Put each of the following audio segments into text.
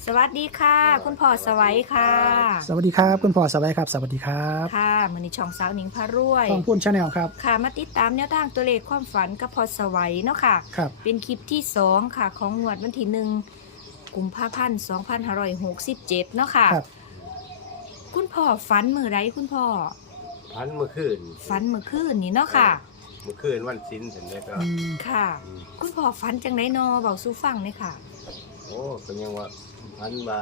สวัสดีค่ะคุณพ่อสวัยค่ะสวัสดีครับคุณพ่อสวัยครับสวัสดีครับค่ะมื้อนี้ช่องสาวหนิงพารวยทองพูนชาแนลครับค่ะมาติดตามแนวทางตัวเลขความฝันกับพ่อสวัยเนาะค่ะครับเป็นคลิปที่2ค่ะของงวดวันที่1กุมภาพันธ์2567เนาะค่ะครับคุณพ่อฝันมื้อไรคุณพ่อพันเมื่อคืนฝันเมื่อคืนนี่เนาะค่ะเมื่อคืนวันศิลป์เสร็จแล้วก็ค่ะ คุณพ่อฝันจังไดนอเบาสู่ฟังเลยค่ะโอ้เป็นยังว่าพันว่า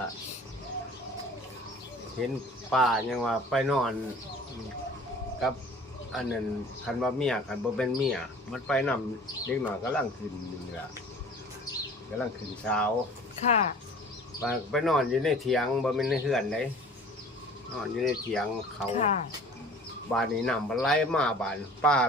เห็นป่ายังว่าไปนอนกับอันนั้นคันว่าเมียคันบ่เป็นเมียมันไปนำเด็กหน่อยกำลังขึ้นนี่ล่ะกำลังขึ้นเช้าค่ะไปนอนอยู่ในเถียงบ่แม่นในเฮือนเด้นอนอยู่ในเถียงเขาค่ะบ้านนี้น้ำมันไหลมาบ้าน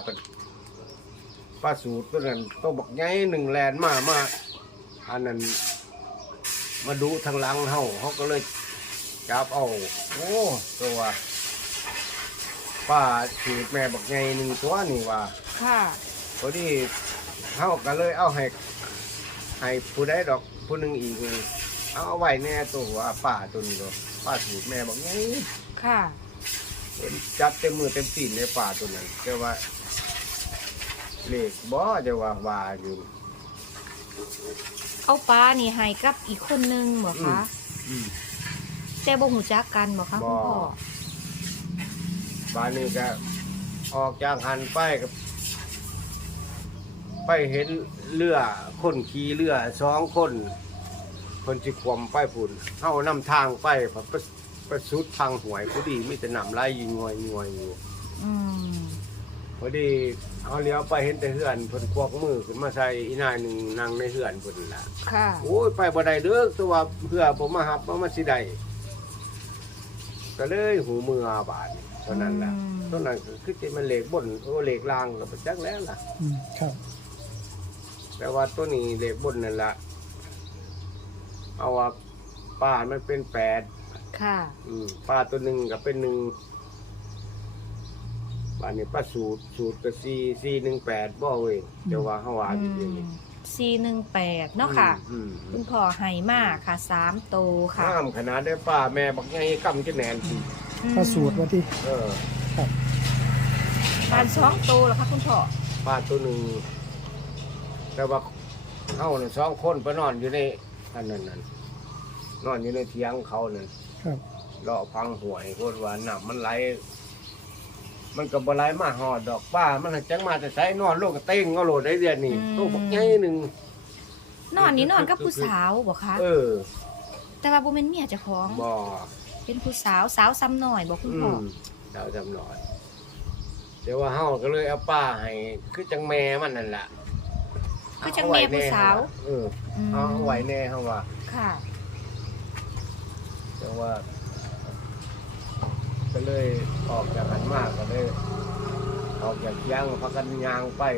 ป้าสูตรตัวนั้นตัวบักใหญ่หนึ่งแลนมาอันนั้นมาดูทางหลังเขาก็เลยจับเอาโอ้ตัวป้าสูตรแม่บักใหญ่หนึ่งตัวนี่ว่าค่ะพอดีเขาก็เลยเอาให้ผู้ใดดอกผู้หนึ่งอีกเอาไว้แน่ตัวว่าป้าตัวนี้ตัวป้าสูตรแม่บักใหญ่ค่ะเห็นจับเต็มมือเต็มตีนในป่าตัวนั้นแต่ว่าเลขบ่จะว่าอยู่เอาปลานี่ให้กับอีกคนนึงบ่คะอืมแต่บ่หูจักกันบ่คะคุณพ่อบ้านนี้ก็ออกจากหันไปกับไปเห็นเรือคนขี่เรือ2 คนคนสิควมไปพุ่นเฮานำทางไปไปสุดทางหวยพอดีมีแต่น้ำไหลอยู่งวยอยู่อืมพอดีเอาเลี้ยวไปเห็นแต่เฮือนเพิ่นควักมือขึ้นมาใส่อีนายหนึ่งนั่งในเฮือนเพิ่นล่ะค่ะโอ้ยไปบ่ได้เด้อตัวเพื่อผมมาหับมาสิได้ก็เลยหูมือบาดเท่านั้นล่ะเท่านั้นก็คือจะมันเหล็กบนโอ้เหล็กล่างก็บ่จักแล้วล่ะครับแต่ว่าตัวนี้เหล็กบนนั่นล่ะเอาว่าป้ามันเป็น8 ค่ะป้าตัวหนึงก็เป็น1บ้านนี้ป้าสูตรก็418บ่เว้ยแต่ว่าเฮาว่าอยู่เดี๋ยวนี้ 418เนาะค่ะ คุณพ่อให้มาค่ะ3โตวค่ะห้ามขนาดได้ป้าแม่บักใหญ่กำจะแหนนสิพระสูตรว่าที่เออครับการ2โตวเหรอคะคุณพ่อป้าตัวหนึ่งแต่ว่าเฮาน่ะ2 คนไปนอนอยู่ในอันนั้นนอนอยู่ในเถียงเขานั่นครับเลาะพังหวยโคตรว่าน้ำมันไหลมันก็บ่ไหลมาหอดดอกป้ามันจังมาแต่ใช้นอนโลกก็เต้งเอาโลดได้เดือนนี้ตัวบักใหญ่หนึงนอนนี่นอนกับผู้สาวบ่คะเออแต่ว่าบ่แม่นเมียเจ้าของบ่เป็นผู้สาวซ้ำน้อยบ่คุณพ่อดาวจำหน่อยเดี๋ยวว่าเฮาก็เลยเอาป้าให้คือจังแม่มันนั่นล่ะคือจังแม่ผู้สาวเออเอาไว้แน่เฮาว่าค่ะแต่ว่า ก็เลยออกจากหันมากก็เลยออกจากยางพักกันยางไป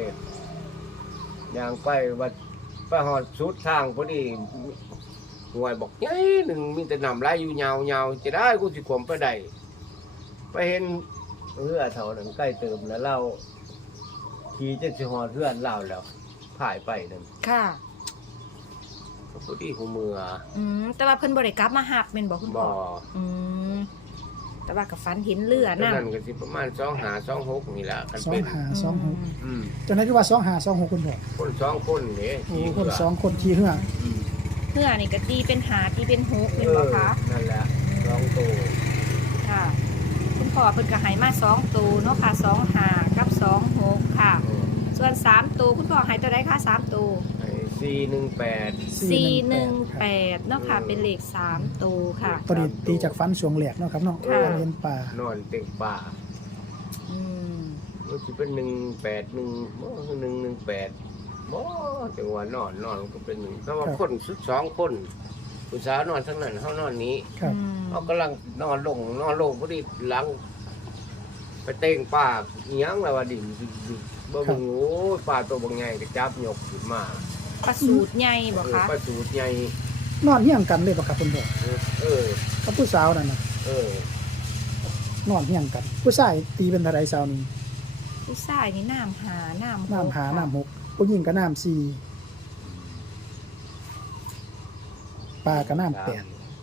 ว่าไปหอดสุดทางพอดีหน่วยบอกยัยหนึ่งมีแต่นำไหลอยู่ยาวจะได้กูสิขวมไปได้ไปเห็นเรือเท่านั้นใกล้เติมแล้วเราขี่จะสิหอดเพื่อนเราแล้วผ่ายไปนั่นค่ะพอดีหูมือแต่ว่าเพิ่นบ่ได้กลับมาหับแม่นบ่คุณบ่พ่ออืมแต่ว่ากับฝันเห็นเรือนั่นะนก็สิประมาณ2526นี่ล่ะกันสอเป็งนหาสองหกอืมจากนั้นที่ว่า2526คุณพ่อคน2 คนนี่โอ้คน2 คนขี่เรือเรือนี่ก็ตีเป็นหาตีเป็นหกเป็นบ่คะนั่นแหละ2ตัวค่ะ คุณพ่อเพิ่นก็ให้มา2ตัวเนาะค่ะ2หากับ2 6ค่ะ ส่วน3ตัวคุณพ่อให้ตัวใดคะ3ตัว 418 418เนาะค่ะเป็นเลข3ตัวค่ะตัวนี้ตีจากฟันสวงแหลกเนาะครับเนาะค่ะฟันเห็นป่านอนเต็งป่าอืมมันจะเป็น181บ่118บ่จังหวะนอนก็เป็น1แต่ว่าคนสุด2 คนผู้สาวนอนทั้งนั้นเฮานอนนี้ครับเฮากำลังนอนลงพอดีหลัง ไปเต็งป่าอีหยังแล้วว่าดินบ่มึงโอ้ยป่าตัวบ่ใหญ่ก็จับยกขึ้นมาประสูตรใหญ่บ่คะปลาสูตรใหญ่นอนเฮี้ยงกันเลยป่ะครับคุณพ่อเออกับผู้สาวนั่นน่ะเออนอนเฮี้ยงกัน ผู้ชายตีเป็นเท่าไรสาวนี่ผู้ชายนี่น้ำหาน้ำน้ำหาน้ำหกผู้หญิงก็น้ำ4ปลาก็น้ำ8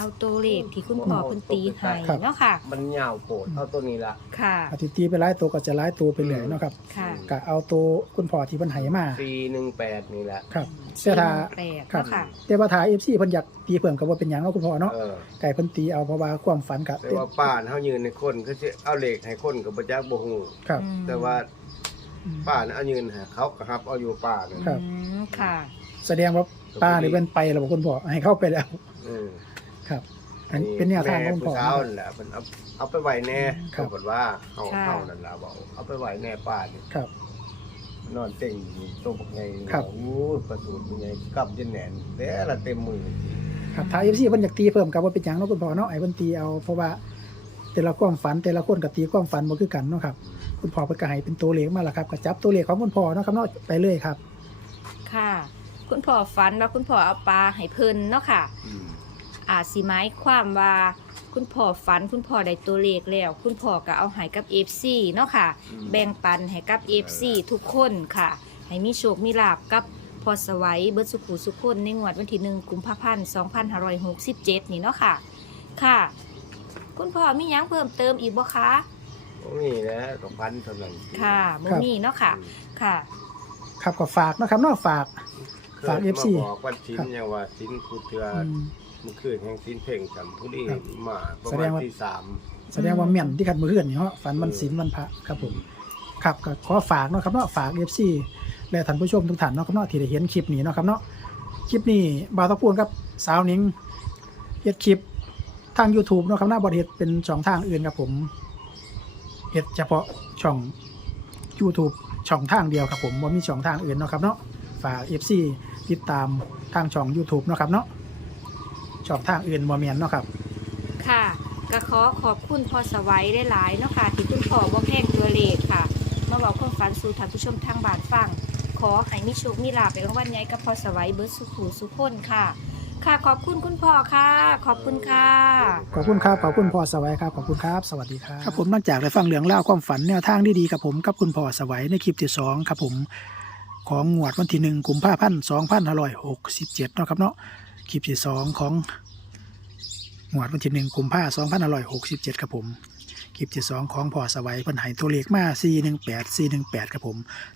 เอาตัวเลขที่คุณพ่อเพิ่นตีให้เนาะค่ะมันยาวโพดเอาตัวนี้ละค่ะอาทิตย์ตีไปหลายตัวก็จะหลายตัวไปเลยเนาะครับค่ะก็เอาตัวคุณพ่อที่เพิ่นให้มา 418นี่แหละครับแต่ถ้า 418 ครับเนาะค่ะแต่ว่าถ้า FC เพิ่นอยากตีเพิ่มก็บ่เป็นหยังเนาะคุณพ่อเนาะเออไก่เพิ่นตีเอาเพราะว่าความฝันก็แต่ว่าป้าเฮายืนในคนเขาสิเอาเหล็กให้คนก็บ่จักบ่ฮู้ครับอืมแต่ว่าป้าน่ะเอายืนให้เขาก็ครับเอาอยู่ป้านั่นครับอืมค่ะแสดงว่าป้านี่เพิ่นไปแล้วบ่คุณพ่อให้เข้าไปแล้วอืมครับอันนี้เป็นแนวทางของคุณพ่อแม่ผู้สาวนั่นแหละเพิ่นเอาไปไว้แน่ครับเขาบอกว่าเฮาค่ะเฮานั่นล่ะบอกเอาไปไว้แน่ป้านี่ครับนอนเต็งอยู่โตบักใหญ่ครับโอ้ยประสูติบักใหญ่กลับจนแหน่นแต่ละเต็มมือครับถ้า FC เพิ่นอยากตีเพิ่มก็บ่เป็นหยังเนาะคุณพ่อเนาะให้เพิ่นตีเอาเพราะว่าแต่ละความฝันแต่ละคนก็ตีความฝันบ่คือกันเนาะครับคุณพ่อเพิ่นก็ให้เป็นตัวเลขมาแล้วครับก็จับตัวเลขของคุณพ่อเนาะครับเนาะไปเลยครับค่ะ คุณพ่อฝันว่าคุณพ่อเอาปลาให้เพิ่นเนาะค่ะอืมอาจสิหมายความว่าคุณพ่อฝันคุณพ่อได้ตัวเลขแล้ว คุณพ่อก็เอาให้กับ FC เนาะค่ะ แบ่งปันให้กับ FC ทุกคนค่ะ ให้มีโชคมีลาภกับพอสวัยเบิดสุขุสุขคนในงวดวันที่1กุมภาพันธ์2567 นี่เนาะค่ะ ค่ะ คุณพ่อมีหยังเพิ่มเติมอีกบ่คะโอ้นี่นะก็พันเท่านั้นค่ะบ่มีเนาะค่ะ ค่ะครับก็ฝากเนาะครับเนาะฝาก ฝากเคย FC มาบอกว่าชิ้นยังว่าชิ้นกูเทืออืมมันคืนแห่งชิ้นเพ่งจำผู้ดีครับมาประแสดมาณงว่าที่3 แสดงว่าแม่นที่คันมื้อคืนนี่เนาะฝันวันศีลวันพระครับผม ครับก็ขอฝากเนาะครับเนาะฝาก FC และท่านผู้ชมทุกท่านเนาะครับเนาะที่ได้เห็นคลิปนี้เนาะครับเนาะคลิปนี้บ่าวตะปูนกับสาวหนิงเฮ็ดคลิปทาง YouTube เนาะครับเนาะบ่ได้เฮ็ดเป็นช่องทางอื่นครับผมเฮ็ดเฉพาะช่อง YouTube ช่องทางเดียวครับผมบ่มีช่องทางอื่นเนาะครับเนาะฝาก FC ติดตามทางช่อง YouTube เนาะครับเนาะช่องทางอื่นบ่แม่นเนาะครับค่ะก็ขอบคุณพ่อสวัยได้หลายๆเนาะค่ะที่คุณพ่อบ่แพงตัวเลขค่ะมาบอกความฝันสู่ท่านผู้ชมทางบ้านฟัง ขอให้มีโชคมีลาภในรางวัลใหญ่กับพ่อสวัยเบิดสุขหูสุขคนค่ะ ค่ะขอบคุณคุณพ่อค่ะ ขอบคุณค่ะขอบคุณครับขอบคุณพ่อสวัยครับขอบคุณครับสวัสดีครับครับผมหลังจากได้ฟังเรื่องเล่าวความฝันแนวทางดีๆกับผมกับคุณพ่อสวัยในคลิปที่2ครับผมของงวดวันที่1กุมภาพันธ์2567เนาะครับเนาะคลิปที่2ของงวดวันที่1กุมภาพันธ์2567ครับผมคลิปที่2ของพ่อสวัยเพิ่นให้ตัวเลขมา418ครับผม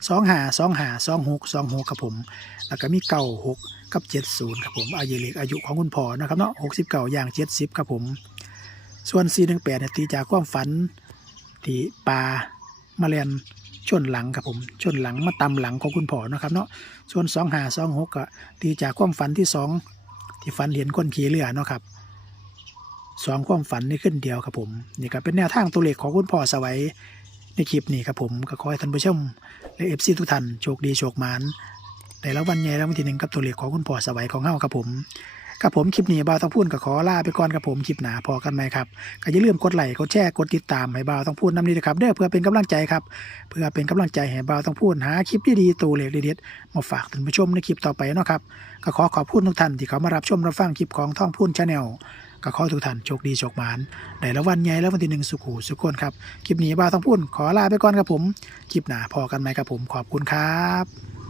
252526ครับผมแล้วก็มี96กับ70ครับผมอายุของคุณพ่อนะครับเนาะ69อย่าง70ครับผมส่วน418เนี่ยตีจากความฝันที่ปลามาเรียนชนหลังครับผมชนหลังมาตำหลังของคุณพ่อนะครับเนาะส่วน2526ก็ตีจากความฝันที่2ที่ฝันเห็นคนขี่เรือเนาะครับ2ความฝันนี่ขึ้นเดียวครับผมนี่ก็เป็นแนวทางตัวเลขของคุณพ่อสวัยในคลิปนี้ครับผมก็ขอให้ท่านผู้ชมและ FC ทุกท่านโชคดีโชคหมานแต่ละวันใหญ่แล้ววันที่1กับตัวเลขของคุณพ่อสวัยของเฮาครับผมครับผมคลิปนี้บ่าวต้องพูดก็ขอลาไปก่อนครับผมคลิปหน้าพอกันไหมครับก็อย่าลืมกดไลค์กดแชร์กดติดตามให้บ่าวต้องพูดนำนี้นะครับเด้อเพื่อเป็นกำลังใจครับเพื่อเป็นกำลังใจให้บ่าวต้องพูดหาคลิปดีๆตัวเลขเด็ดๆมาฝากท่านผู้ชมในคลิปต่อไปเนาะครับก็ขอขอบคุณทุกท่านที่เขามารับชมรับฟังคลิปของท่องพูนชาแนลก็ขอทุกท่านโชคดีโชคหมานในละวันใหญ่แล้ววันที่1สุขหูสุขคนครับคลิปนี้บ่าวต้องพูดขอลาไปก่อนครับผมคลิปหน้าพอกันไหมครับผมขอบคุณครับ